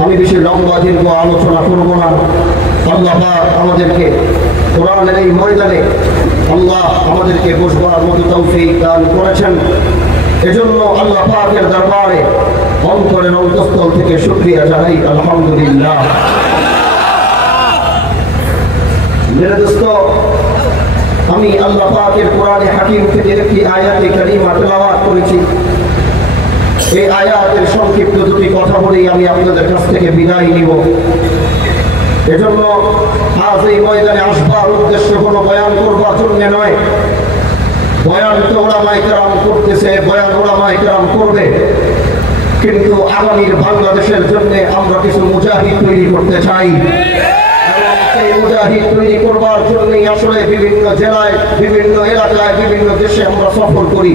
আমি বেশি লম্বা দীর্ঘ আলোচনা করব না। আল্লাহ আমাদেরকে কোরআনের এই ময়দানে আল্লাহ আমাদেরকে বসবার মতো তৌফিক দান করেছেন। এজন্য আল্লাহ পাকের দরবারে অন্তরের অন্তঃস্থল থেকে শুকরিয়া জানাই, আলহামদুলিল্লাহ। মেরে দোস্ত, আমি আল্লাহ পাকের কোরআনে হাকিম থেকে একটি আয়াতে কারিমা তেলাওয়াত করেছি। এই আয়াতের সংক্ষিপ্ত দুটি কথা বলেই আমি আপনাদের কাছ থেকে বিদায় নিব। এজন্য আজ এই ময়দানে আসবার উদ্দেশ্য হলো বয়ান করবার জন্য নয়। বয়ান তো ওলামায়ে কেরাম করতেছে, বয়ান ওলামায়ে কেরাম করবে, কিন্তু আগামীর বাংলাদেশের জন্য আমরা কিছু মুজাহিদ তৈরি করতে চাই। সেই মুজাহিদ তৈরি করবার জন্যই আসলে বিভিন্ন জেলায়, বিভিন্ন এলাকায়, বিভিন্ন দেশে আমরা সফর করি।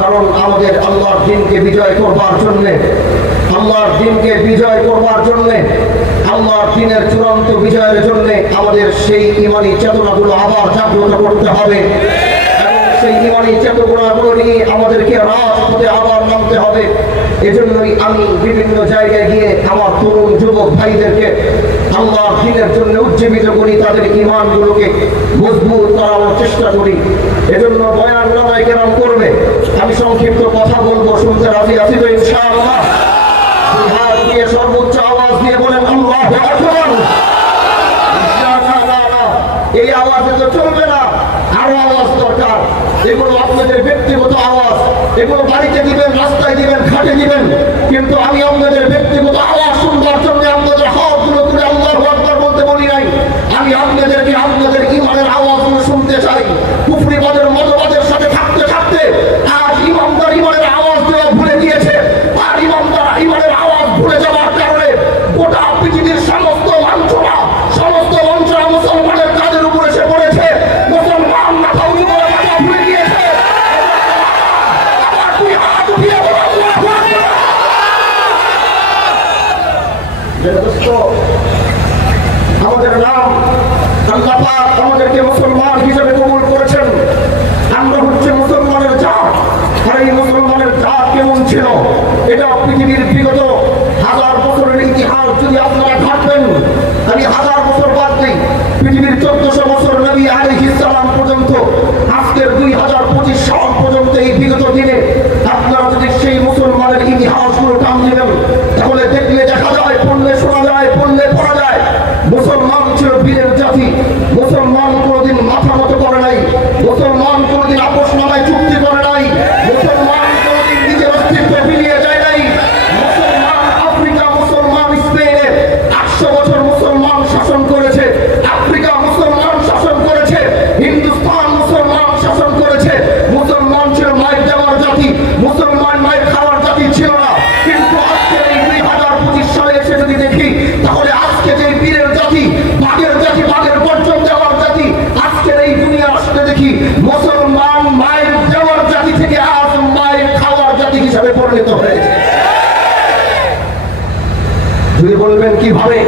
কারণ আমাদের আল্লাহর দ্বীনকে বিজয় করবার জন্যে, আল্লাহর দ্বীনকে বিজয় করবার জন্যে, আল্লাহর দ্বীনের চূড়ান্ত বিজয়ের জন্যে আমাদের সেই ইমানি চেতনাগুলো আবার জাগ্রত করতে হবে। সেই ইমানি চেতনাগুলো নিয়ে আমাদেরকে রাজপথে আবার নামতে হবে। এজন্যই আমি বিভিন্ন জায়গায় গিয়ে আমার তরুণ যুবক ভাইদেরকে আল্লাহর দ্বীনের জন্য উজ্জীবিত করি, তাদের ঈমানগুলোকে মজবুত করার চেষ্টা করি। এজন্য বয়ান ওলামায়ে কেরাম করবে, আমি সংক্ষিপ্ত কথা বলবো। শুনতে রাজি আছি তো ইনশাআল্লাহ? হাত দিয়ে সর্বোচ্চ আওয়াজ দিয়ে বলেন আল্লাহু আকবার। এই আওয়াজে তো চলবে না, আরো আওয়াজ দরকার। এগুলো আপনাদের ব্যক্তিগত আওয়াজ, এগুলো বাড়িতে দিবেন, রাস্তায় দিবেন, ঘাটে দিবেন, কিন্তু আমি আপনাদের ব্যক্তিগত আওয়াজ শুনবার জন্য আপনাদের হাতগুলো তুলে আল্লাহু আকবার বলতে বলি নাই। আমি আপনাদেরকে আপনাদের ঈমানের আওয়াজগুলো শুনতে চাই। কুফরিবাদের মতবাদের সাথে থাকতে থাকতে আজ ইমানদার ঈমানের আওয়াজ দেওয়া ভুলে গিয়েছে। আর ইমানদার ঈমানের আওয়াজ ভুলে যাওয়ার কারণে গোটা পৃথিবীর সমস্ত লাঞ্ছনা, সমস্ত লাঞ্ছনা মুসলমানের কাঁধের উপরে এসে পড়েছে। মুসলমান মাথা উঁচু করে কথা ভুলে গিয়েছে। আমাদের নাম আল্লাহ পাক আমাদেরকে মুসলমান হিসেবে কবুল করেছেন। আমরা হচ্ছে মুসলমানের জাত। আর এই মুসলমানের জাত কেমন ছিল এটা পৃথিবীর বিগত 1000 বছরের ইতিহাস যদি আপনারা ঘাটবেন, আমি 1000 বছর বাদ দিই, পৃথিবীর 1400 বছর নবী আলাইহিস সালাম পর্যন্ত, আজকের 2025 সাল পর্যন্ত এই বিগত দিনে আপনারা যদি সেই মুসলমানের ইতিহাসগুলো টান দিবেন, তাহলে দেখলে দেখা যায়, পড়লে শোনা যায়, পড়লে পড়া যায়, মুসলমান ছিল বীরের জাতি। মুসলমান কোনোদিন মাথা নত করে নাই, মুসলমান কোনোদিন আপোষ নামায় চুক্তি করে নাই, মুসলমান কোনোদিন নিজের অস্তিত্ব বিলিয়ে যায় নাই। মুসলমান আফ্রিকা, মুসলমান স্পেনে 800 বছর মুসলমান শাসন করেছে। আফ্রিকা মুসলমান শাসন করেছে, হিন্দুস্তান মুসলমান শাসন করেছে। মুসলমান ছিল মায়ের দেওয়ার জাতি, মুসলমান মায়ের খাওয়ার জাতি ছিল না। কিন্তু আজকে এই 2025 সালে এসে যদি দেখি, তাহলে আজকে যে বীরের জাতি, বাঘের জাতি, বাঘের গর্জন দেওয়ার জাতি, আজকের এই দুনিয়া আসতে দেখি মুসলমান মায়ের দেওয়ার জাতি থেকে আজ মায়ের খাওয়ার জাতি হিসাবে পরিণত হয়েছে। যদি বলবেন কিভাবে,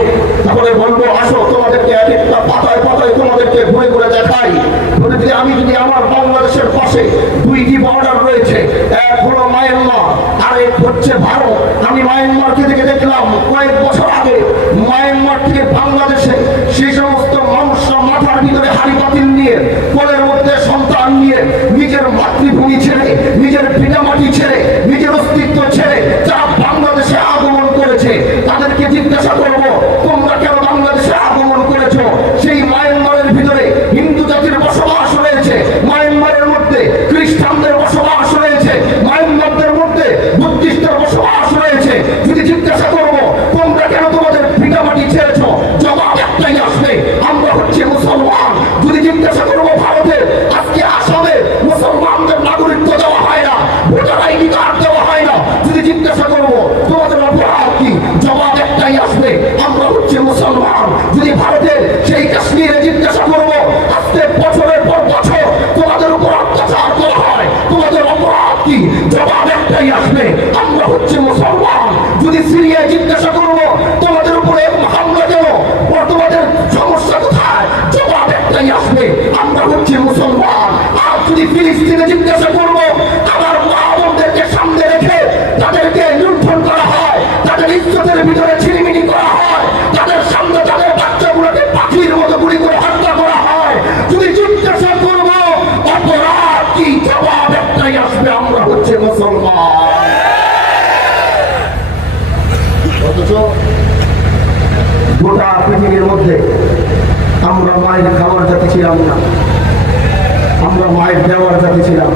তাহলে বলবো আসো তোমাদেরকে এক একটা পাতায় পাতায় তোমাদেরকে ঘুরে ঘুরে দেখাই। আমি যদি আমার বাংলাদেশের পাশে 2টি বর্ডার রয়েছে, এক হলো মায়ানমার আর এক হচ্ছে ভারত। আমি মায়ানমারকে থেকে দেখলাম কয়েক বছর আগে মায়ানমার থেকে বাংলাদেশে সেই সমস্ত মানুষরা মাথার ভিতরে হাড়ি পাতিল নিয়ে, কোলের মধ্যে সন্তান নিয়ে, নিজের মাতৃভূমি ছেড়ে, নিজের পিতামাটি ছেড়ে, নিজের অস্তিত্ব ছেড়ে যারা বাংলাদেশে আগমন করেছে, তাদেরকে জিজ্ঞাসা করবো তোমরা কেন বাংলাদেশে আগমন করেছো? সেই মায়ানমারের ভিতরে হিন্দু জাতির বসবাস রয়েছে, মায়ানমারের মধ্যে খ্রিস্টানদের বসবাস রয়েছে, মায়ানমারদের মধ্যে বুদ্ধিস্টের বসবাস রয়েছে। যদি জিজ্ঞাসা করবো তোমরা কেন তোমাদের পিতামাটি ছেড়েছো, জবাব একটাই আসবে, আমরা হচ্ছে মুসলমান। যদি জিজ্ঞাসা করবো ভারতের, আজকে আসামে মুসলমানদের নাগরিকত্ব দেওয়া হয় না, ভোটার আইডি কার্ড দেওয়া হয় না। যদি জিজ্ঞাসা করবো তোমাদের অপরাধ কি, জবাব একটাই আসবে, আমরা হচ্ছে মুসলমান। যদি ভারতের সেই কাশ্মীরে জিজ্ঞাসা করবো আজকে বছরের পর বছর তোমাদের উপর অত্যাচার করা হয়, তোমাদের অপরাধ কি, জবাব একটাই আসবে, আমরা হচ্ছে মুসলমান। যদি সিরিয়ায় জিজ্ঞাসা করবো তোমাদের উপরে হামলা কেন, তোমাদের সমস্যা কোথায়, জবাব একটাই আসবে, আমরা হচ্ছে মুসলমান। আর যদি ফিলিস্তিনে জিজ্ঞাসা করবো আমার মা বোনদেরকে সামনে রেখে তাদেরকে লুণ্ঠন করা হয়, তাদের ইজ্জতের ভিতরে ছিনিয়ে অথচ গোটা পৃথিবীর মধ্যে আমরা মায়ের খাওয়ার জাতি ছিলাম না, আমরা মায়ের দেওয়ার জাতি ছিলাম।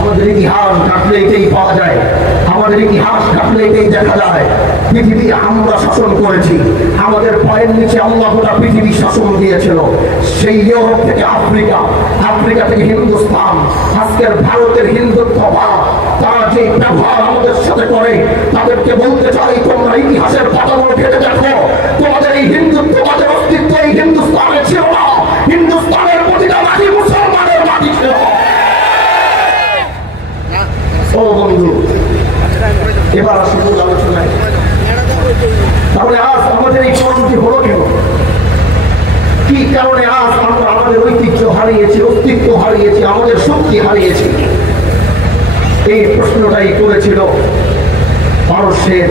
আমাদের ইতিহাস ঘাটলে এটাই পাওয়া যায়, আমাদের ইতিহাস ঘাটলে এটাই দেখা যায়। পৃথিবী আমরা শাসন করেছি, আমাদের পায়ের নিচে আল্লাহ গোটা পৃথিবী শাসন দিয়েছিল। সেই ইউরোপ থেকে আফ্রিকা, আফ্রিকা থেকে হিন্দুস্তান, আজকের ভারতের হিন্দুত্ববাদ, তারা যে ব্যবহার আমাদের সাথে করে, তাদেরকে বলতে চাই তোমরা ইতিহাসের পাতাগুলো ঘেটে দেখো, তোমাদের এই হিন্দুত্ববাদের অস্তিত্ব এই হিন্দুস্তানে ছিল না। হিন্দুস্তানের প্রতিটা মাটি মুসলমানের মাটি ছিল। ও বন্ধু, এবার আসুন আলোচনায়। তাহলে আজ আমাদের এই চরমটি হলো কেন? কি কারণে আজ আমরা আমাদের ঐতিহ্য হারিয়েছি, অস্তিত্ব হারিয়েছি, আমাদের শক্তি হারিয়েছি? এই প্রশ্নটাই করেছিল পারস্যের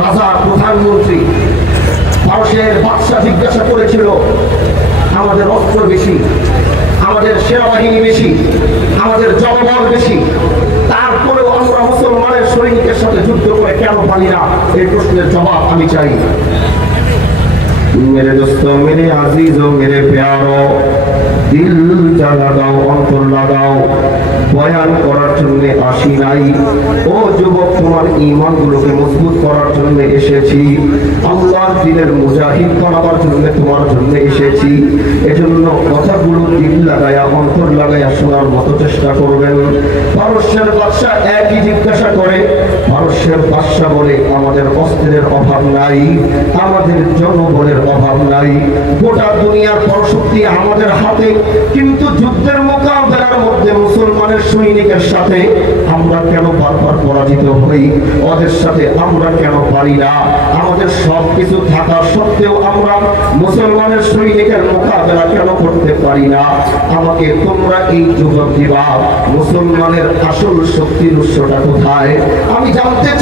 রাজা, প্রধানমন্ত্রী। পারস্যের বাদশা জিজ্ঞাসা করেছিল, আমাদের অস্ত্র বেশি, আমাদের সেনাবাহিনী বেশি, আমাদের জনবল বেশি, তারপরেও আমরা মুসলমানের সৈনিকের সাথে যুদ্ধ করে কেন পারি না? এই প্রশ্নের জবাব আমি চাই। मेरे दोस्तों, मेरे अजीजों, मेरे प्यारों, दिल लगाओ, अंतर लगाओ। বয়ান করার জন্য আসি নাই। ও যুবক, তোমার ঈমান গুলোকে মজবুত করার জন্য এসেছি। আল্লাহর দ্বীনের মুজাহিদ বানাবার জন্য তোমার জন্য এসেছি। এজন্য কথাগুলো দিল লাগায়া, অন্তর লাগায়া শোনার মতো চেষ্টা করবেন। পারস্যের বাদশা একই জিজ্ঞাসা করে। পারস্যের বাদশা বলে, আমাদের অস্ত্রের অভাব নাই, আমাদের জনবলের অভাব নাই, গোটা দুনিয়ার পরাশক্তি আমাদের হাতে, কিন্তু যুদ্ধের মোকাবেলার মধ্যে মুসলমানের সৈনিকের সাথে আমরা কেন বারবার পরাজিত হই? ওদের সাথে আমরা কেন পারি না? আমাদের সবকিছু থাকা সত্ত্বেও আমরা মুসলমানের সৈনিকের মোকাবেলা কেন করতে পারি না? আমাকে তোমরা এই জবাব দিবা, মুসলমানের আসল শক্তির উৎসটা কোথায়? আমি জানতে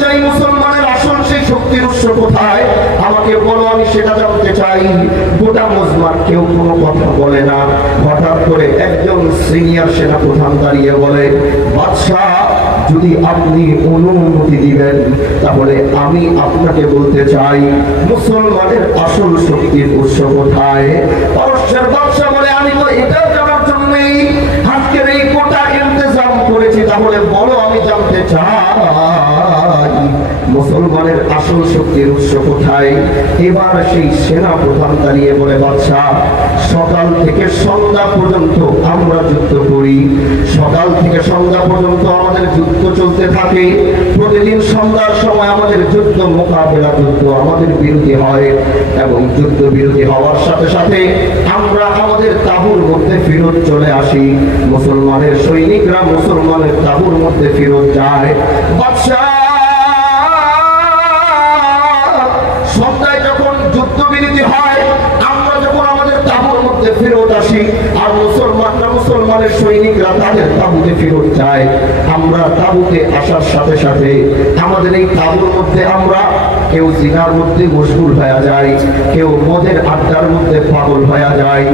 চাই মুসলমানের আসল সেই শক্তির উৎস কোথায়? আমাকে বলো, আমি সেটা জানতে চাই। গোটা মজমার কেউ কোনো কথা বলে না। হঠাৎ করে একজন সিনিয়র সেনা প্রধান দাঁড়িয়ে বলে, বাদশাহ, যদি আপনি অনুমতি দিবেন তাহলে আমি আপনাকে বলতে চাই মুসলমানের আসল শক্তির উৎস কোথায়? পারস্যের বাদশাহ বলে, আমি তো এটা জানার জন্যই আজকের এই গোটা ইন্তজাম করেছি। তাহলে বলো, আমি জানতে চাই মুসলমানের আসল শক্তির উৎস কোথায়? এবার সেই সেনা প্রধান দাঁড়িয়ে বলে, বাদশাহ, সকাল থেকে সন্ধ্যা পর্যন্ত আমরা যুদ্ধ করি, সকাল থেকে সন্ধ্যা পর্যন্ত আমাদের যুদ্ধ চলতে থাকে। প্রতিদিন সন্ধ্যার সময় আমাদের যুদ্ধ মোকাবেলা, যুদ্ধ আমাদের বিরোধী হয়, এবং যুদ্ধ বিরোধী হওয়ার সাথে সাথে আমরা আমাদের তাঁবুর মধ্যে ফেরত চলে আসি। মুসলমানের সৈনিকরা মুসলমানের তাঁবুর মধ্যে ফেরত যায়। বাদশাহ, সন্ধ্যায় যখন যুদ্ধবিরতি হয়, আমরা যখন আমাদের তাঁবুর মধ্যে ফেরত আসি, আর মুসলমানের সৈনিকরা তাদের তাঁবুতে ফেরত যায়। আমরা তাঁবুতে আসার সাথে সাথে আমাদের এই তাঁবুর মধ্যে আমরা কেউ জিনার মধ্যে মশগুল হয়ে যায়, কেউ মদের আড্ডার মধ্যে পাগল হয়ে যায়।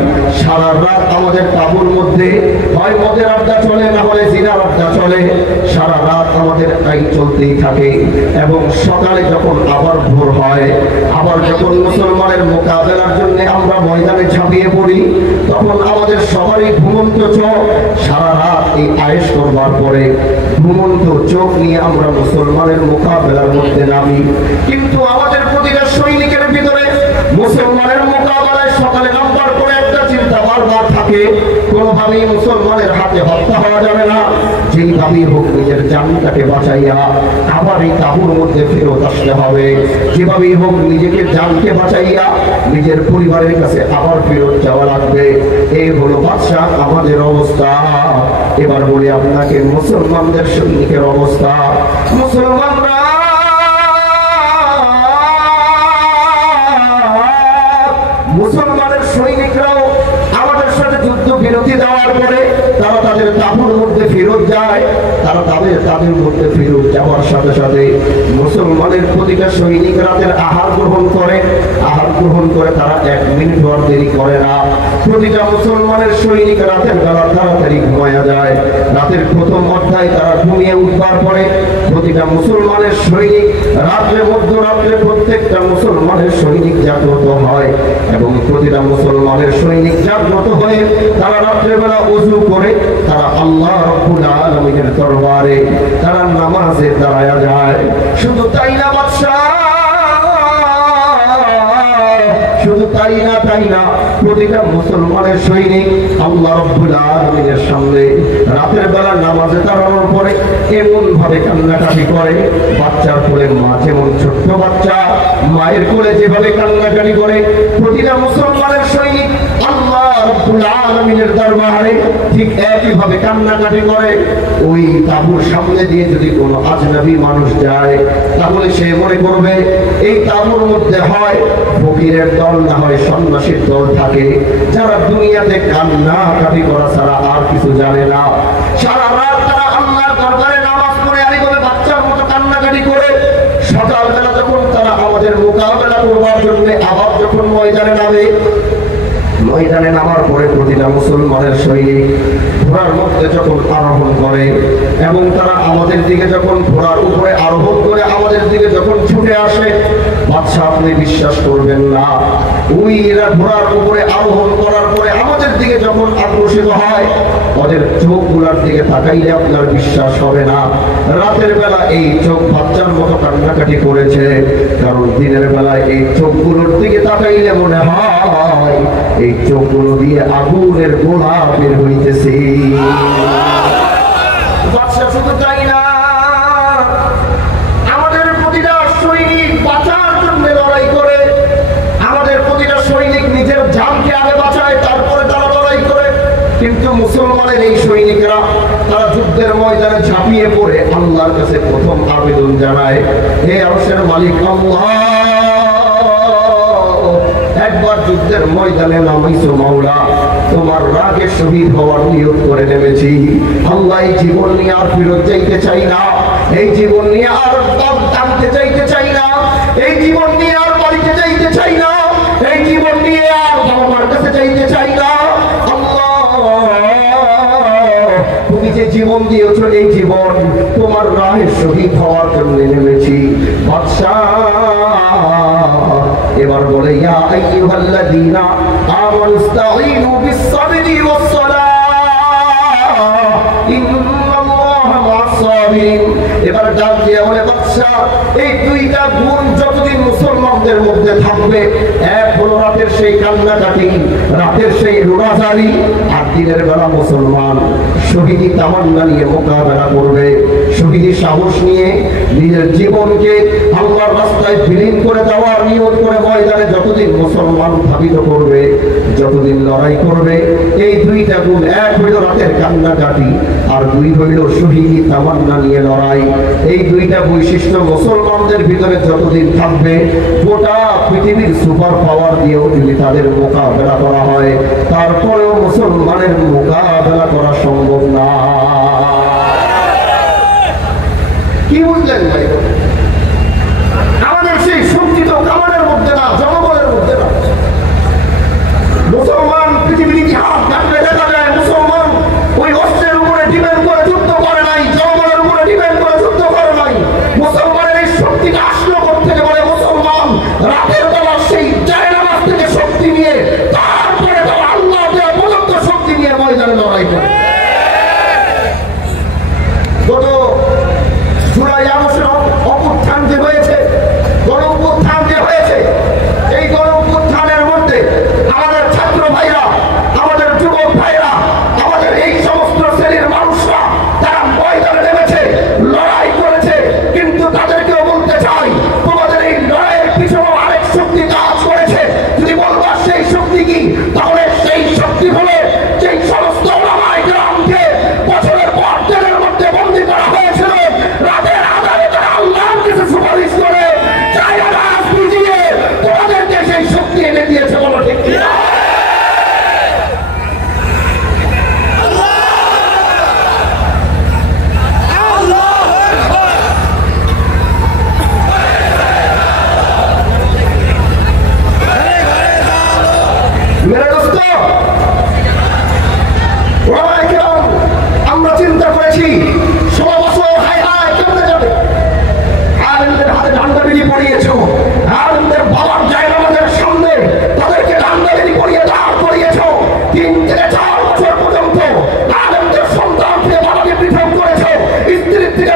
সারা রাত আমাদের তাঁবুর মধ্যে হয় মদের আড্ডা চলে, না হলে জিনার আড্ডা চলে। সারা রাত আমাদের এই চলতেই থাকে, এবং সকালে যখন আবার ভোর হয়, আবার যখন মুসলমানের মোকাবেলার জন্য আমরা ময়দানে ঝাঁপিয়ে পড়ি, তখন আমাদের সবারই ঘুমন্ত চোখ। সারা রাত এই আয়েশ করবার পরে ঘুমন্ত চোখ নিয়ে আমরা মুসলমানের মোকাবেলার মধ্যে নামি। কিন্তু আমাদের প্রতিটা সৈনিকের ভিতরে মুসলমানের মোকাবেলায় সকালে নামবার পরে একটা চিন্তা বারবার থাকে, কোনোভাবেই মুসলমানের হাতে হত্যা হওয়া যাবে না। যেইভাবেই হোক নিজের জানটাকে বাঁচাইয়া আবার এই তাঁবুর মধ্যে ফেরত আসতে হবে। যেভাবেই হোক নিজেকে জানকে বাঁচাইয়া নিজের পরিবারের কাছে আবার ফেরত যাওয়া লাগবে। এই হলো বাদশাহ আমাদের অবস্থা। এবার বলি আপনাকে মুসলমানদের সৈনিকের অবস্থা। মুসলমানের সৈনিকরাও আমাদের সাথে যুদ্ধ বিরতি দেওয়ার পরে তারা তাদের তাঁবুর মধ্যে ফেরত যায়। তারা তাদের মধ্যে ফেরত যাওয়ার সাথে সাথে মুসলমানের প্রতিটা সৈনিক রাতের আহার গ্রহণ করে। আহার গ্রহণ করে তারা 1 মিনিট আর দেরি করে না। প্রতিটা মুসলমানের সৈনিক রাতের বেলা তাড়াতাড়ি ঘুমায়া যায়। রাতের প্রথম অধ্যায় তারা ঘুমিয়ে উঠবার পরে প্রতিটা মুসলমানের সৈনিক রাত্রে মধ্যরাত্রে প্রত্যেকটা মুসলমানের সৈনিক জাগ্রত হয় এবং প্রতিটা মুসলমানের সৈনিক জাগ্রত হয়ে তারা রাত্রেবেলা ওযু করে তারা আল্লাহ রাব্বুল আলামিনের দরবারে তারা নামাজে দাঁড়ায়া যায়। শুধু তাই না বাদশা, শুধু তাই না প্রতিটা মুসলমানের সৈনিক আল্লাহ রাব্বুল আলামিনের সামনে রাতের বেলা নামাজে দাঁড়ানোর পরে এমন ভাবে কান্নাকাটি করে, বাচ্চার কোলে মা যেমন ছোট্ট বাচ্চা মায়ের কোলে যেভাবে কান্নাকাটি করে প্রতিটা মুসলমানের সৈনিক আল্লাহ রাব্বুল আলামিনের দরবারে ঠিক একই ভাবে কান্নাকাটি করে। ওই তাঁবুর সামনে দিয়ে যদি কোনো আজনবী মানুষ যায় তাহলে সে মনে করবে এই তাঁবুর মধ্যে হয় ফকিরের দল না হয় সন্ন্যাসীর দল থাকে, যারা দুনিয়াতে কান্নাকাটি করা ছাড়া আর কিছু জানে না। সারা রাত তারা আল্লাহর দরবারে নামাজ পড়ে আরেকভাবে বাচ্চার মতো কান্নাকাটি করে সকালবেলা যখন তারা আমাদের মোকাবেলা করবার জন্য আবার যখন ময়দানে নামার পরে প্রতিটা মুসলমানের সৈনিক ঘোড়ার মধ্যে যখন আরোহণ করে এবং তারা আমাদের দিকে যখন ঘোড়ার উপরে আরোহণ করে আমাদের দিকে যখন ছুটে আসে, বাদশা আপনি বিশ্বাস করবেন না, ওই এরা ঘোড়ার উপরে আরোহণ করার পরে আমাদের দিকে যখন আক্রোশিত হয় ওদের চোখগুলোর দিকে তাকাইলে আপনার বিশ্বাস হবে না রাতের বেলা এই চোখ বাচ্চার মতো কান্নাকাটি করেছে, কারণ দিনের বেলায় এই চোখগুলোর দিকে তাকাইলে মনে হয় এই চোখগুলো দিয়ে আগুনের গোলা বের হইতেছে। বাদশা শুধু তাই না, আমাদের প্রতিটা সৈনিক বাঁচার জন্য লড়াই করে, আমাদের প্রতিটা সৈনিক নিজের জানকে আগে বাঁচায় তারপরে তারা লড়াই করে, কিন্তু মুসলমানের এই সৈনিকরা তারা যুদ্ধের ময়দানে ঝাঁপিয়ে পড়ে আল্লাহর কাছে প্রথম আবেদন জানায়, হে আরশের মালিক আল্লাহ, একবার যুদ্ধের ময়দানে নামাইছো মাওলা, তোমার রাগে শহীদ হওয়ার নিয়ত করে নেমেছি। আল্লাহ এই জীবন নিয়ে আর ফেরত যাইতে চাই না, এই জীবন নিয়ে আর টানতে চাইতে চাই না, এই জীবন নিয়ে আর বাড়িতে যাইতে চাই না, এই জীবন নিয়ে আর বাবা মার কাছে যাইতে চাই না। তুমি যে জীবন দিয়েছো এই জীবন তোমার রাহে শহীদ হওয়ার জন্য নেমেছি। বাদশা এবার বলে, ইয়া আইয়ুহাল্লাযীনা আমানুস্তাঈনু বিস-সাবরি ওয়াস-সালাহ ইন্নাল্লাহা মা'আস-সাবিরিন। এবার ডাক দিয়ে বলে, বাদশা এই দুইটা গুণ যতদিন মুসলমানদের মধ্যে থাকবে, এক হলো রাতের সেই কান্নাকাটি, রাতের সেই রোনাজারি, আর দিনের বেলা মুসলমান শহীদি তামান্না নিয়ে মোকাবেলা করবে, শহীদি সাহস নিয়ে নিজের জীবনকে আল্লাহর রাস্তায় বিলীন করে দেওয়ার নিয়ত করে ময়দানে যতদিন মুসলমান ধাবিত করবে, যতদিন লড়াই করবে, এই দুইটা গুণ, এক হইল রাতের কান্নাকাটি আর দুই হইল শহীদি তামান্না নিয়ে লড়াই। এই দুইটা বৈশিষ্ট্য মুসলমানদের ভিতরে যতদিন থাকবে, গোটা পৃথিবীর সুপার পাওয়ার দিয়েও যদি তাদের মোকাবেলা করা হয় তারপরেও মুসলমানের মোকাবেলা করা সম্ভব না। কি বুঝলেন ভাই? আমাদের সেই শক্তি তো কামানের মধ্যে না, জনগণের মধ্যে না। মুসলমান পৃথিবীর ইতিহাস ঘাটলে দেখা যায় মুসলমান ওই অস্ত্রের উপরে ডিপেন্ড করে যুদ্ধ করে নাই, জনগণের উপরে ডিপেন্ড করে যুদ্ধ করে নাই। মুসলমানের এই শক্তিটা আসলো থেকে বলে মুসলমান রাতের বেলা সেই জায়নামাজ থেকে শক্তি নিয়ে তারপরে তারা আল্লাহ দেওয়া প্রদত্ত শক্তি নিয়ে ময়দানে লড়াই করে। গত জুলাই আগস্টের অভ্যুত্থান যে হয়েছে, গণঅভ্যুত্থান যে হয়েছে, এই গণঅভ্যুত্থানের মধ্যে আমাদের ছাত্র ভাইরা,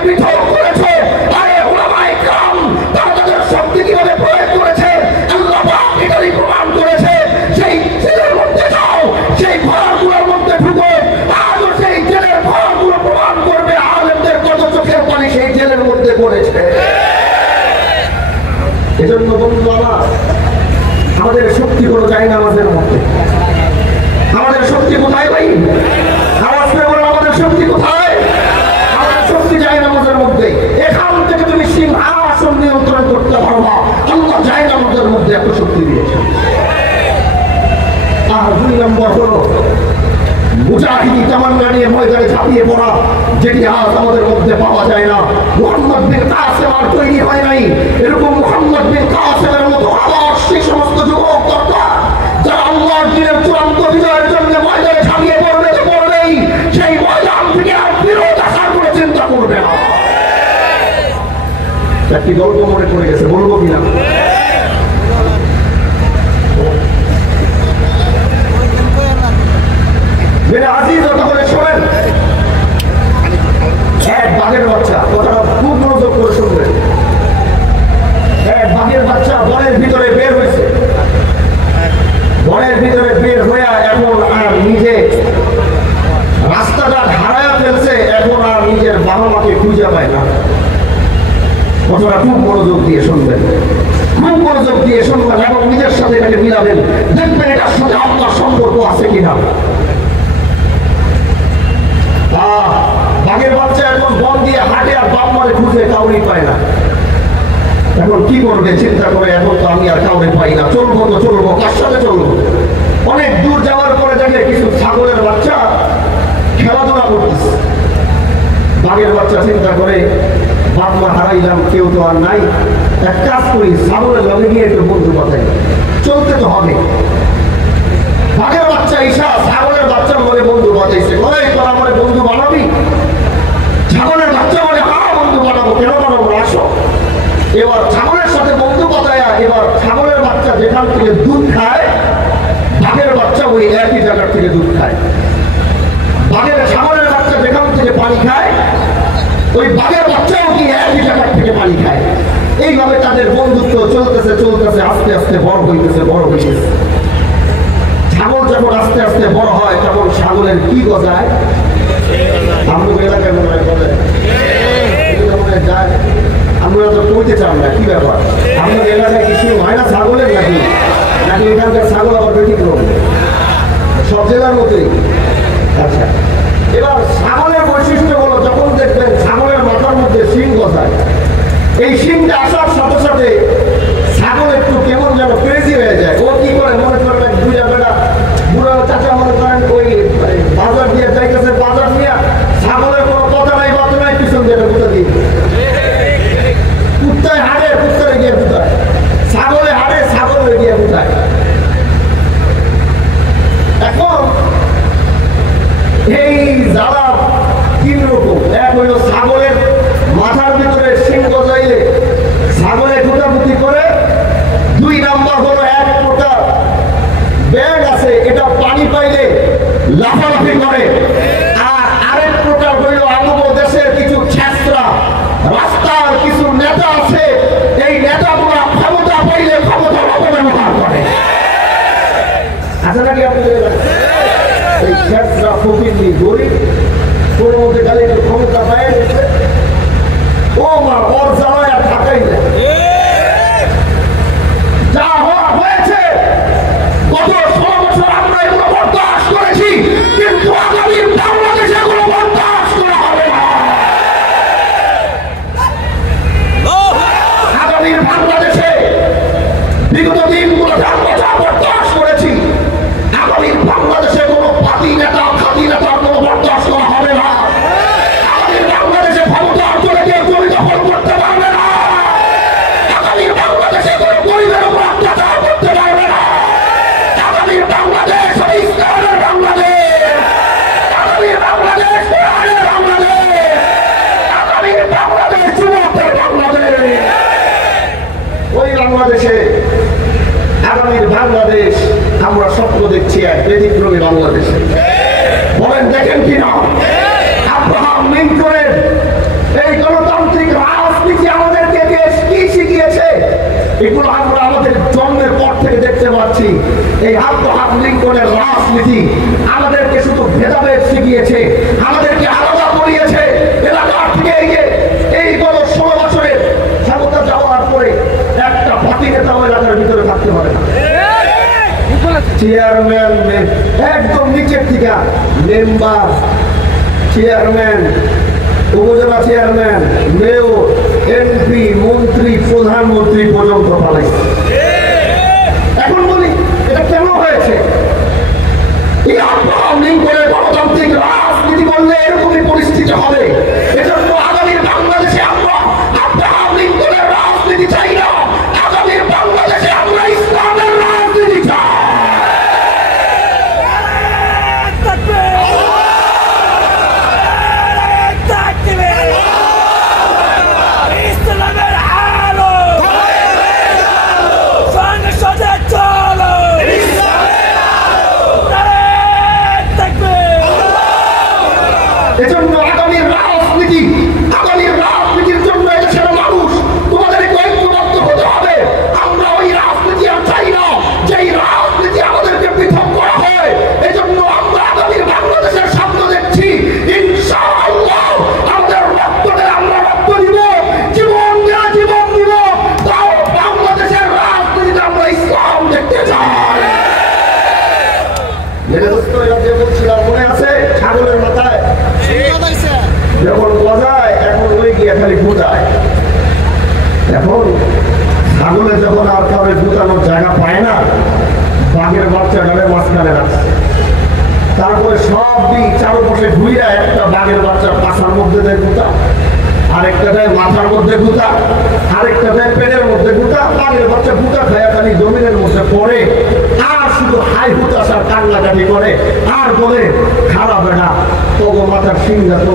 পৃথক করেছে। আরে ওলামায়ে কেরাম তারা তাদের শক্তি কিভাবে প্রয়োগ করেছে আল্লাহ পাক এটাই প্রমাণ করেছে। সেই জেলের মধ্যে যাও, সেই ঘরগুলোর মধ্যে ঢুকো, আজও সেই জেলের ঘরগুলো প্রমাণ করবে আলেমদের কত চোখের পানি সেই জেলের মধ্যে পড়েছে। এজন্য বন্ধু আমার, আমাদের শক্তি হলো জায়নামাজের মধ্যে। আমাদের শক্তি কোথায় ভাই? আওয়াজ করে বলো, আমাদের শক্তি কোথায়? আমাদের শক্তি জায়নামাজের মধ্যে। এখান থেকে তুমি সিংহাসন নিয়ন্ত্রণ করতে পারবা। আল্লাহ জায়নামাজের মধ্যে এত শক্তি দিয়েছে। আর 2 নম্বর হলো মুজাহিদি তামান্না নিয়ে ময়দানে ঝাঁপিয়ে পড়া, যেটি আজ আমাদের মধ্যে পাওয়া যায় না। মুহাম্মদ বিন কাসেম আর তৈরি হয় নাই। এরকম মুহাম্মদ বিন কাসেমের মতো আবার সেই সমস্ত যুবক দরকার যারা আল্লাহর দ্বীনের চূড়ান্ত বিজয়ের জন্য ময়দানে ঝাঁপিয়ে পড়বে তো পড়বেই, সেই ময়দান থেকে আর ফেরত আসার কোনো চিন্তা করবে না। একটি গল্প মনে পড়ে গেছে, বলবো কিনা? মেরে আজিজ ওটা করে শোনেন। এক বাঘের বাচ্চা, কথাটা খুব মনোযোগ করে শুনবেন। এক বাঘের বাচ্চা বনের ভিতরে বের হয়েছে। বনের ভিতরে বের হয়ে এখন আর নিজে রাস্তাটা হারায়া ফেলছে, এখন আর নিজের বাবা মাকে খুঁজে পায় না। কথাটা খুব মনোযোগ দিয়ে শুনবেন, খুব মনোযোগ দিয়ে শুনবেন এবং নিজের সাথে এটাকে মিলাবেন, দেখবেন এটার সাথে আপনার সম্পর্ক আছে কিনা। বাঘের বাচ্চা এখন বন দিয়ে হাঁটে আর বাপ মারে খুঁজে কাউরি পায় না। এখন কি করবে চিন্তা করে, এখন তো আমি আর কাউরে পাই না, চলবো তো চলবো, কার সাথে চলবো? অনেক দূর যাওয়ার পরে দেখে কিছু ছাগলের বাচ্চা খেলাধুলা করতেছে। বাঘের বাচ্চা চিন্তা করে, বাপ মা হারাইলাম, কেউ তো আর নাই, এক কাজ করি, ছাগলের লগে গিয়ে একটু বন্ধু কথাই, চলতে তো হবে। বাঘের বাচ্চা ঈশা ছাগলের বাচ্চার মনে বন্ধু বাজাইছে, তোরা আমার বন্ধু বানাবি? ছাগলের বাচ্চা বলে, হ্যাঁ বন্ধু বানাবো, কেন বানাবো, আসো। এবার ছাগলের সাথে বন্ধু বাজায়া, এবার ছাগলের বাচ্চা যেখান থেকে দুধ খায়, বাঘের বাচ্চা ওই একই জায়গার থেকে দুধ খায়। ছাগলের বাচ্চা যেখান থেকে পানি খায়, ওই বাঘের বাচ্চাও কি একই জায়গার থেকে পানি খায়। এইভাবে তাদের বন্ধুত্ব চলতেছে চলতেছে, আস্তে আস্তে বড় হইতেছে, বড় হইতেছে। ছাগল যখন আস্তে আস্তে বড় হয় তখন ছাগলের কি গজায়? আমাদের এলাকায় মনে হয় গজায়, আমরা তো কইতে চান না, কি ব্যাপার? আমাদের এলাকায় কিছু হয় না ছাগলের, নাকি নাকি এখানকার ছাগল আবার ব্যতিক্রম? সব জেলার মতোই। আচ্ছা, এবার ছাগলের বৈশিষ্ট্য হলো, যখন দেখবেন ছাগলের মাথার মধ্যে শিং গজায়, এই শিংটা আসার সাথে সাথে ছাগল একটু কেমন যেন ক্রেজি হয়ে যায়। ও কি করে, মনে করেন দুই জায়গাটা বুড়ো চাচা মনে করেন ওই বাজার দিয়ে যাইতেছে, বাজার নিয়ে ছাগলের কোনো কথা নাই, বাদ নাই, পিছন দিয়ে বুঝা দিয়ে কুত্তায় হাড়ে, কুত্তারে গিয়ে বুঝায়, ছাগলে হাড়ে, ছাগলে গিয়ে বুঝায়। এখন এই জ্বালা 3 রকম। এক হইল ছাগলের মাথার ভিতরে শিং গজাইলে ছাগলে গুটাগুটি করে। 2 নাম্বার হলো এক প্রকার ব্যাগ আছে, এটা পানি পাইলে লাফালাফি করে। আর আরেক প্রকার হইল আমাদের দেশের কিছু ছেঁচড়া রাস্তার কিছু নেতা আছে, এই নেতাগুলো ক্ষমতা পাইলে ক্ষমতা অপব্যবহার করে। আচ্ছা নাকি আপনাদের এই ছেঁচড়া ফকিরনি গরিব কোনো মধ্যে গেলে একটু ক্ষমতা পায়, ও মা ওর জ্বালায় আর থাকাই যায়। যা হওয়া হয়েছে, গত 16 বছর আমরা এগুলো বরদাস্ত করেছি, কিন্তু আগামী বাংলাদেশে এগুলো বরদাস্ত করা হবে না। আগামী বাংলাদেশে বিগত দিনগুলোতে আমরা যা বরদাস্ত করেছি, আগামী বাংলাদেশে কোনো পাতি নেতা খাতি নেতার কোনো বরদাস্ত করা হবে না। আগামী বাংলাদেশে ক্ষমতার জন্য কেউ জমি দখল করতে পারবে না। আগামী বাংলাদেশে কোনো গরিবের উপর অত্যাচার করতে পারবে না। আগামী বাংলাদেশ ইসলামের বাংলাদেশ, আগামী বাংলাদেশ কোরআনের বাংলাদেশ, আগামী বাংলাদেশ যুবকদের বাংলাদেশ। ওই বাংলাদেশে আগামীর বাংলাদেশ আমরা স্বপ্ন দেখছি এক ব্যতিক্রমী বাংলাদেশে। বলেন দেখেন কিনা? আব্রাহাম লিঙ্কনের এই গণতন্ত্র চেয়ারম্যান, একদম নিচের থেকে মেম্বার, চেয়ারম্যান, উপজেলা চেয়ারম্যান, মেয়র, এমপি, মন্ত্রী, প্রধানমন্ত্রী পর্যন্ত পালাইছে। এখন বলি এটা কেন হয়েছে? গণতান্ত্রিক রাজনীতি করলে এরকমই পরিস্থিতি হবে। এজন্য আগামীর বাংলাদেশে আমরা আব্রাহাম লিঙ্কনের রাজনীতি চাই না, আগামীর বাংলাদেশে আমরা ইসলামের রাজনীতি চাই। এজন্য আগামীর রাজনীতির জন্য এদেশের মানুষ তোমাদের ঐক্যবদ্ধ হতে হবে। আমরা ওই রাজনীতি আর চাই না যেই রাজনীতি আমাদেরকে পৃথক করা হয়। এজন্য আমরা আগামীর বাংলাদেশের স্বপ্ন দেখছি। ইনশাআল্লাহ আমাদের রক্ততে আমরা রক্ত দিব, জীবন দেওয়া জীবন দিব, তাও বাংলাদেশের রাজনীতিতে আমরা ইসলাম দেখতে চাই। যে বলছিলাম মনে আছে ছাগলের মাথায় যখন গজায়, এখন ওই গিয়ে খালি গুটায়। এখন ছাগলে যখন আর কাউরে গুটানোর জায়গা পায় না, বাঘের বাচ্চাটাকে মাঝখানে রাখছে। তারপরে সব দিক চারপাশে ঘুরিয়া একটা বাঘের বাচ্চা পাশার মধ্যে দেয় গুটা, আরেকটা দেয় মাথার মধ্যে গুটা, আরেকটা দেয় পেটের মধ্যে গুটা। বাঘের বাচ্চা গুটা খায়া খালি জমিনের মধ্যে পড়ে আর শুধু হাই হুতাশ আর কান্নাকাটি করে আর বলে খারাপ বেটা তবু মাথার সিংহা তো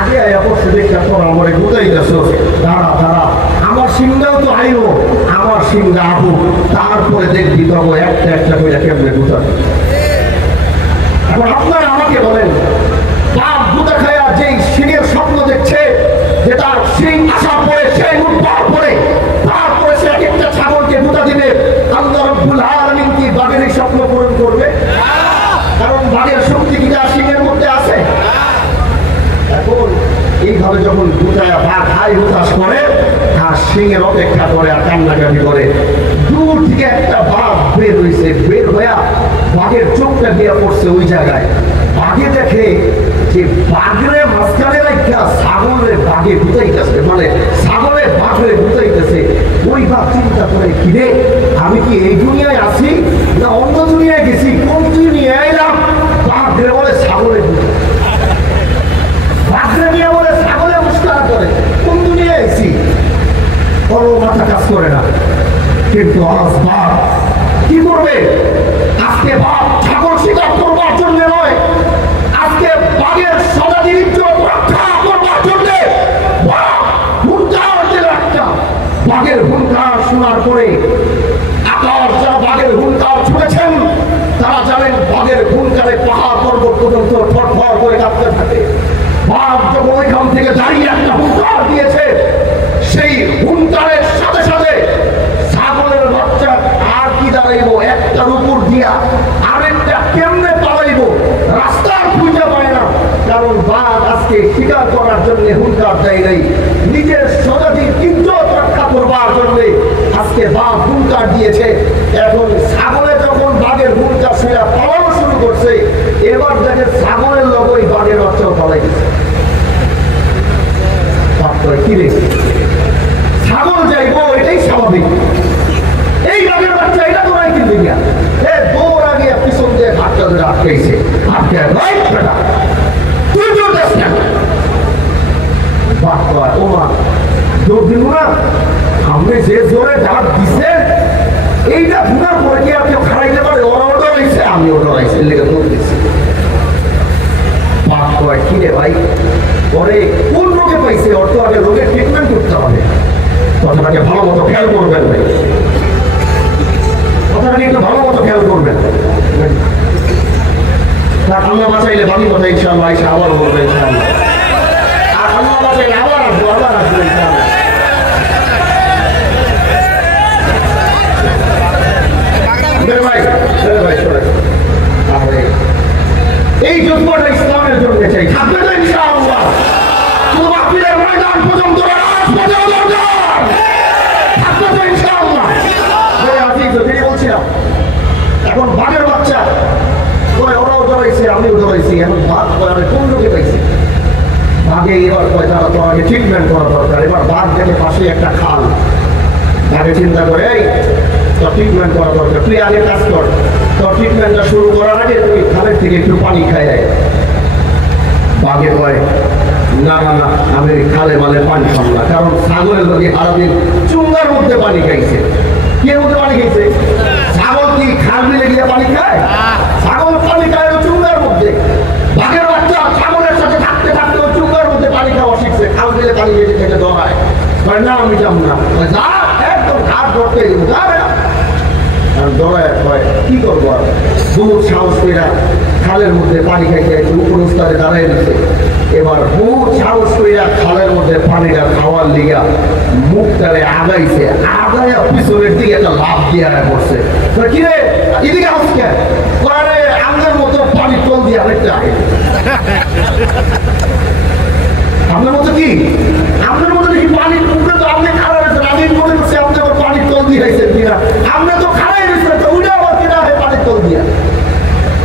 আগে আয়া পড়ছে দেখতে তোর আমারে গুটাই গেছো, দাঁড়া দাঁড়া আমার সিংহাও তো আইও, আমার সিংহা আবু, তারপরে দেখবি তবু একটা একটা করে কেমনে গুটা। এখন আপনারা আমাকে বলেন, বাঘ গুটা খায়া যেই সিংহের স্বপ্ন দেখছে যে তার সিং আসার পরে সেই উদ্ধার পরে তারপরে সে এক একটা ছাগলকে গুটা দিবে, আল্লাহ রাব্বুল আলামিন কি বাঘের এই স্বপ্ন পূরণ করবে? কারণ বাঘের শক্তি কি তার সিংহের মধ্যে আছে? এখন এইভাবে যখন গুটায়া বাঘ হাই হুতাশ করে আর সিংহের অপেক্ষা করে আর কান্নাকাটি করে, দূর থেকে একটা বাঘ বের হয়েছে, বের হইয়া বাঘের চোখটা দিয়ে পড়ছে ওই জায়গায়। বাঘে দেখে যে বাঘরে মাঝখানে রাখা ছাগলের বাঘে গুতাইতেছে, মানে ছাগলের বাঘরে গুতাইতেছে। ওই বাঘ চিন্তা করে কিরে আমি কি এই দুনিয়ায় আছি না অন্য দুনিয়ায় গেছি, কোন দুনিয়ায় এলাম? বাঘরে বলে ছাগলের বাঘরে নিয়ে বলে ছাগলে মুস্কারা করে, কোন দুনিয়ায় আছি? বড় মাথা কাজ করে না। কিন্তু আজ বাঘ কি করবে? আজকে বাঘ ছাগল শিকার করবার জন্য নয়, আজকে বাঘের সদাদির ইজ্জত রক্ষা করবার জন্য হুঙ্কার দিল একটা। বাঘের হুঙ্কার শোনার পরে আকার যারা বাঘের হুঙ্কার ছুটেছেন তারা জানেন বাঘের হুঙ্কারে পাহাড় পর্বত পর্যন্ত ফটফট করে কাঁপতে থাকে। বাঘ যখন ওইখান থেকে দাঁড়িয়ে একটা হুঙ্কার দিয়েছে, সেই হুঙ্কারের সাথে সাথে ছাগলের বাচ্চা আর কি দাঁড়াইব, একটার উপর দিয়া আরেকটা কেমনে পালাইব, রাস্তার খুঁজে পায় না। কারণ বাঘ আজকে শিকার করার জন্য হুঙ্কার দেয় নাই, নিজের স্বজাতির ইজ্জত রক্ষা করবার জন্য আজকে বাঘ হুঙ্কার দিয়েছে। এখন ছাগলে যখন বাঘের হুঙ্কার সেরা পালানো শুরু করছে, এবার দেখে ছাগলের লগই বাঘের বাচ্চাও পালাই দিচ্ছে। কি রে ছাগল যাইবো এটাই স্বাভাবিক, এই বাঘের বাচ্চা এটা তো নাই কিন্তু দৌড় আগে পিছন দিয়ে ঘাটটা ধরে আটকাইছে, আটকে রাইট বেটা তুই জোর দেখ না বাঘ কয় ও মা জোর দিব না, আপনি যে জোরে ঝাঁপ দিছে এইটা ঘুরার পরে কি আর কেউ খারাইতে পারে? ওরা ওটা রয়েছে আমি ওটা রয়েছে লেগে দৌড় দিচ্ছি। বাঘ কয় কি রে ভাই পরে কোন রোগে পাইছে, ওর তো আগে রোগের ট্রিটমেন্ট করতে হবে, কথাটাকে ভালো মতো খেয়াল করবেন ভাই, কথাটাকে একটু ভালো মতো খেয়াল করবেন। আল্লাহ বাঁচাইলে বাড়ি কথা ইনশাআল্লাহ আবার বলবে ইনশাআল্লাহ, আর আল্লাহ বাঁচাইলে আবার আসবো, আবার বাঘে এবার তারা তোমাকে ট্রিটমেন্ট করা দরকার। এবার বাঘ দেখে পাশে একটা খাল, তাকে চিন্তা করে এই তোর ট্রিটমেন্ট করা দরকার, তুই আগে কাজ কর, তোর ট্রিটমেন্টটা শুরু করার আগে তুই খালের থেকে একটু পানি খাই দেয়। বাঘে কয় না না না, আমি খালে মালে পানি খাবো না, কারণ ছাগলের লোকে সারাদিন চুঙ্গার মধ্যে পানি খাইছে। কে মধ্যে পানি খাইছে? ছাগল কি খাল বিলে গিয়ে পানি খায়? ছাগল পানি খায় চুঙ্গার মধ্যে। বাঘের বাচ্চা ছাগলের সাথে থাকতে থাকতে ও চুঙ্গার মধ্যে পানি খাওয়া শিখছে, খাল বিলে পানি খেতে খেতে দৌড়ায়। না আমি যাবো না, যা একদম ঘাট ধরতে যাবে না। দৌড়ায় কয় কি করবো আর, বহুত সাহস পেরা খালের মধ্যে পানি খাইতে উপর স্তরে দাঁড়াই দিচ্ছে। এবার বহুত সাহস কইরা খালের মধ্যে পানিটা খাওয়ার লিগা মুখটারে আগাইছে, আগাইয়া পিছনের দিকে একটা লাভ দিয়ে পড়ছে। কিরে এদিকে আসছে পরে আমাদের মতো পানি টল দিয়ে আরেকটা আগে আপনার মতো কি আপনার মতো কি পানি উপরে তো আপনি খারাপ হয়েছেন, আমি মনে করছি আপনি আবার পানির তল দিয়ে হয়েছেন কিনা, আপনি তো খারাপ হয়েছেন তো উঠে আবার কিনা হয় পানির তল দিয়া।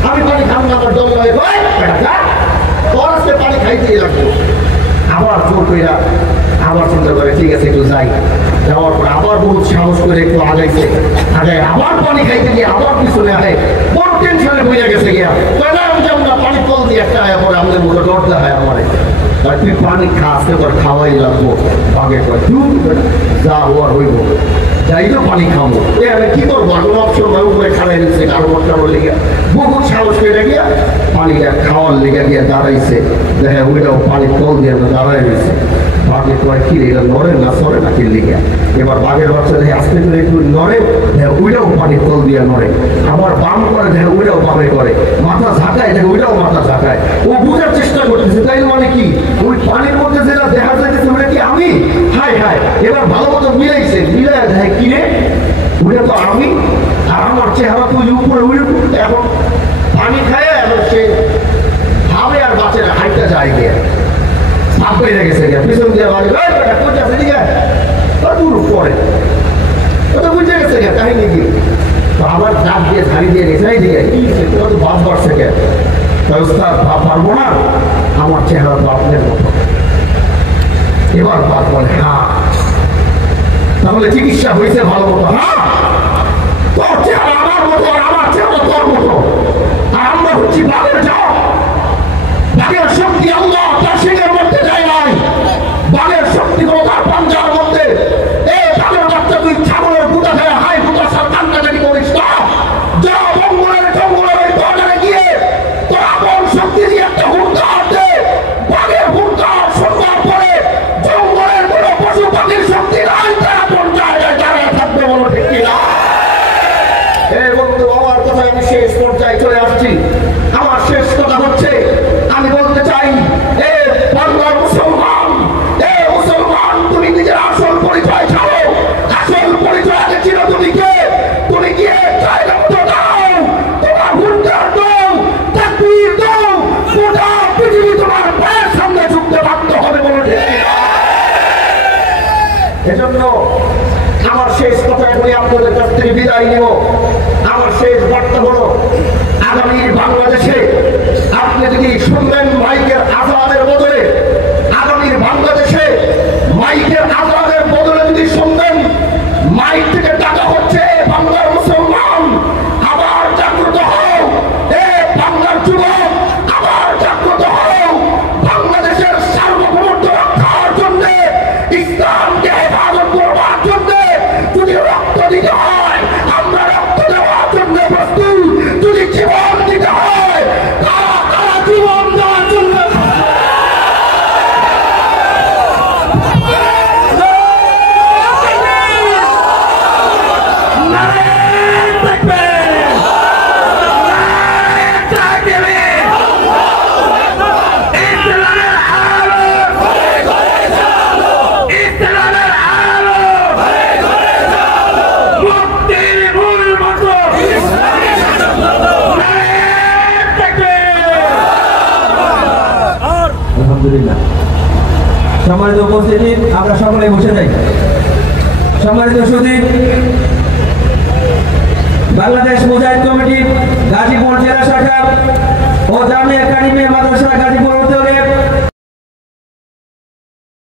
আমি পানি খাবো না, আমার দল হয়ে তোর আজকে পানি খাইতেই লাগবো। আবার জোর কইরা আবার চিন্তা করে ঠিক আছে একটু যাই, যাওয়ার পর আবার বহুত সাহস করে একটু আগাইছে, আগায় আবার পানি খাইতে গিয়ে আবার পিছনে আগে বড় টেনশনে হয়ে গেছে গিয়া যেমন না পানি তল দিয়ে একটা আয়া পরে আমাদের মতো ডরতে হয় আমার। তুই পানি খাসতে তোর খাওয়াই লাগবো। বাঘে কয় যা হওয়ার হইব, যাই তো পানি খাবো। আমি কি করবো, অপশন উপরে খাওয়াই দিচ্ছে কারো মশারও লেগে বহুত সাহস করে গিয়া পানিটা খাওয়ার লেগে গিয়া দাঁড়াইছে। দেখে ওইটাও পানি তল দিয়ে দাঁড়াই রয়েছে। বাঘে কয় কি এটা নড়ে না সরে না কিনলে গিয়া। এবার বাঘের বাচ্চা দেখে আস্তে করে একটু নড়ে, দেখে ওইটাও পানি তল দিয়ে নড়ে। আবার বাম করে দেখে ওইটাও বামে করে, মাথা ঝাঁকায় দেখে ওইটাও মাথা ঝাঁকায়। ও বোঝার চেষ্টা করতেছে তাই মানে কি ওই পানির মধ্যে যেটা দেখা যাইতেছে ওটা কি আমি? হায় হায়, এবার ভালো মতো মিলাইছে, মিলাই দেখে কিনে ওটা তো আমি, আর আমার চেহারা তো উপরে উঠে এখন পানি খায় এবং সে ভাবে আর বাঁচে না, হাইটটা যায় গিয়ে ভাব পেয়ে গেছে গিয়া পিছন দিয়ে বাড়ি কোথায় আছে দিকে দূর পরে ওটা বুঝে গেছে গিয়া কাহিনী কি। তো আবার ডাক দিয়ে ঝাড়ি দিয়ে গেছে এই দিকে কি তোরা তো বাপ বাড়ছে গে ব্যবস্থা পারবো না, আমার চেহারা তো আপনার মতো। এবার বাপ বলে হ্যাঁ তাহলে চিকিৎসা হয়েছে ভালো মতো। হ্যাঁ তোর চেহারা আমার মতো আর আমার চেহারা তোর মতো, আর আমরা হচ্ছি বাঘের যাও। বাঘের শক্তি আল্লাহ তার সিংহের মধ্যে যায় নাই, বাঘের শক্তি হলো তার পাঞ্জার মধ্যে। এই বাঘের বাচ্চা তুই ছাগলের গুটা খায় হাই গুটা সব কান্নাকাটি করিস না, যা জঙ্গলের জঙ্গলের ওই দরজারে গিয়ে তোর আপন শক্তি দিয়ে একটা হুঙ্কার দে। বাঘের হুঙ্কার শোনার পরে জঙ্গলের কোনো পশু পাখির শক্তি নাই, তার আপন জায়গায় দাঁড়িয়ে থাকবে, বলো ঠিক কিনা? এই বন্ধু আমার কথায় আমি শেষ পর্যায়ে চলে আসছি। আমার শেষ কথা হচ্ছে আমি বলতে চাই এ বাংলার মুসলমান, এ মুসলমান তুমি নিজের আসল পরিচয় ছাড়ো, আসল পরিচয় আগে ছিল তুমি কে, তুমি গিয়ে জায়গা মতো দাও, তোমার হুঙ্কার দাও, তাকবীর দাও, গোটা পৃথিবী তোমার পায়ের সামনে ঝুঁকতে বাধ্য হবে, বলো ঠিক কিনা? এজন্য আমার শেষ কথা বলে আপনাদের কাছ থেকে বিদায় নিব। আমার শেষ বার্তা হলো আগামীর বাংলাদেশে আপনি যদি শুনবেন মাইকের আজানের বদলে, আগামীর বাংলাদেশে মাইকের আজানের বদলে যদি শুনবেন মাইক থেকে টাকা হচ্ছে বাংলার মুসলমান আবার জাগ্রত হও, এ বাংলার যুবক আবার জাগ্রত হও। বাংলাদেশের সার্বভৌমত্ব রক্ষার জন্য, ইসলামকে হেফাজত করবার জন্য যদি রক্ত দিতে হয় আমরা রক্ত দেওয়ার জন্য প্রস্তুত, যদি জীবন দিতে হয় কারা কারা জীবন দেওয়ার জন্য সম্মানিত উপস্থিতি, আমরা সকলে বসে যাই। সম্মানিত সুধী, বাংলাদেশ মুজাহিদ কমিটি গাজীপুর জেলা শাখা ও জামিয়া কারিমিয়া মাদ্রাসা গাজীপুর উত্তরে